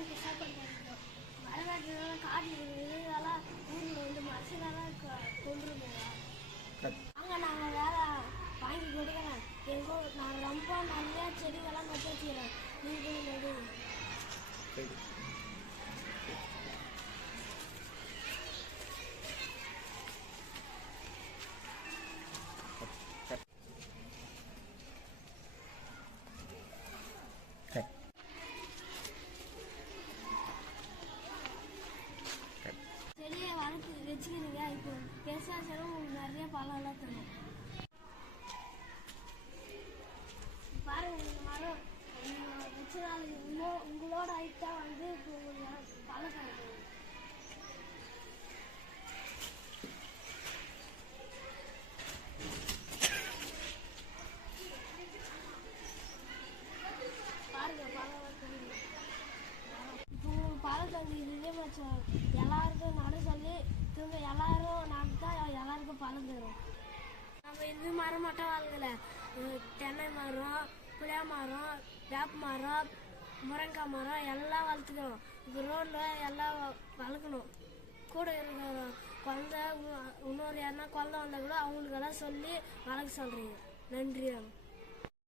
எனக்கு சாப்பாடு பண்ணிட்டோம் மழைக்காட்டுனால காட்டில் இதெல்லாம் ஊரில் வந்து மனுஷனாலாம் கொண்டுருவோம் அங்கே நாங்கள் வேலை வாங்கி கொடுக்கணும் எங்கோ நான் ரொம்ப நிறையா செடிகள்லாம் வச்சு வச்சுக்கிறீங்க இப்போ பெருசாக உங்களுக்கு நிறைய பழம்லாம் தரும் பாருங்க இந்த மரம் நீங்க உங்களோ உங்களோட ஹைட்டா வந்து இப்போ உங்களுக்கு பழம் கிடைக்கும் பழம் இப்போ உங்களுக்கு பழம் தந்து இதே மச்சம் எல்லாருக்கும் நட சொல்லி திரும்ப எல்லாரும் நட்டா எல்லாருக்கும் பழம் தரும் நம்ம இந்த மரம் மட்டும் வளர்க்கல தென்னை மரம் புளியா மரம் வேப்ப மரம் முருங்கைக்காய் மரம் எல்லாம் வளர்த்துக்கிறோம். இப்போ ரோட்டில் எல்லாம் வளர்க்கணும். கூட இருக்கிற குழந்த இன்னொரு யாருன்னா குழந்த வந்தால் கூட அவங்களுக்கெல்லாம் சொல்லி வளர்க்க சொல்கிறீங்க நன்றி